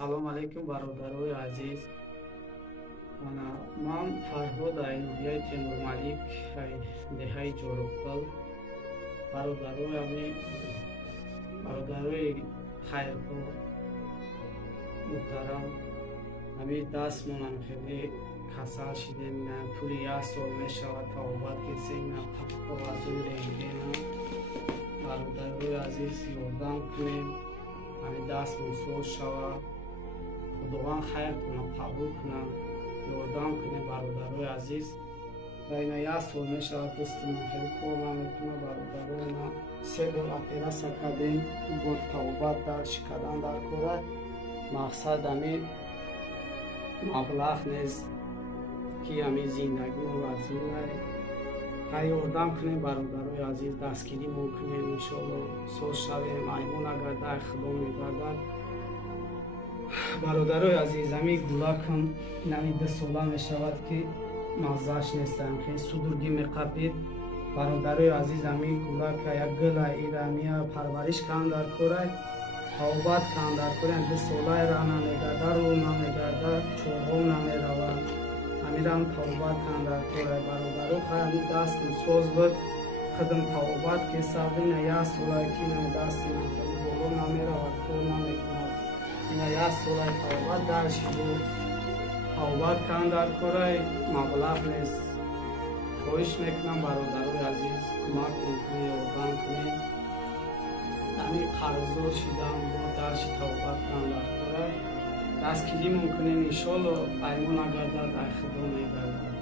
Салом алейкум бародарои азиз. Ман Фарҳод Айнурияи Темурмалик деҳаи Ҷорубкал. Бародарои хайрхо муҳтарам, ҳамин дастмонам хеле касал шидем, пули як сол мешавад тавбат кесем, қағозҳои рангинам. Бародарои азиз ёрдам кунем, ҳамин дастмон соз шавад. Худованд хайр кунад, қабул кунад, ёрдам кунед бародарои азиз. Байна як сол мешавад дӯсти ман хеле кор намекунад. Бародарои ман се бор операсия кардем, бо тавбат кардан дар кора. Мақсад ҳамин маблағ нест ки ҳамин зиндагиро вазинай. Ҳай ёрдам кунем бародарои азиз, дастгирӣ мекунем, иншоалло соз шавем, маймун агар дар худо мегардад. Бародарои азиз, ҳамин гулакам нами 2 сола мешавад ки маззааш нестам, хеле судургӣ меқапид. Бародарои азиз, ҳамин гулака як гула ирамия парвариш кардам дар корай, тавбат кардам дар корай. 2 солаи ра намегарда, рӯ намегарда, чорҳо намеравад. ҳамирам тавбат кардам дар корай. Бародаро хай ҳамин дастам соз буд, худам тавбат кесардим. Як солае ки дастам боло намеравад, кор намекунад. Як солаи тавбат даршиду, тавбат кардам дар корай. маблағ нест. хоҳиш мекунам бародарои азиз, кӯмак кунед, ёрдам кунед. ҳамин қарздор шидам, бо дарши тавбат кардам дар корай. дастгирӣ мекунем, иншоалло аймон агардад, ай худо мегардад.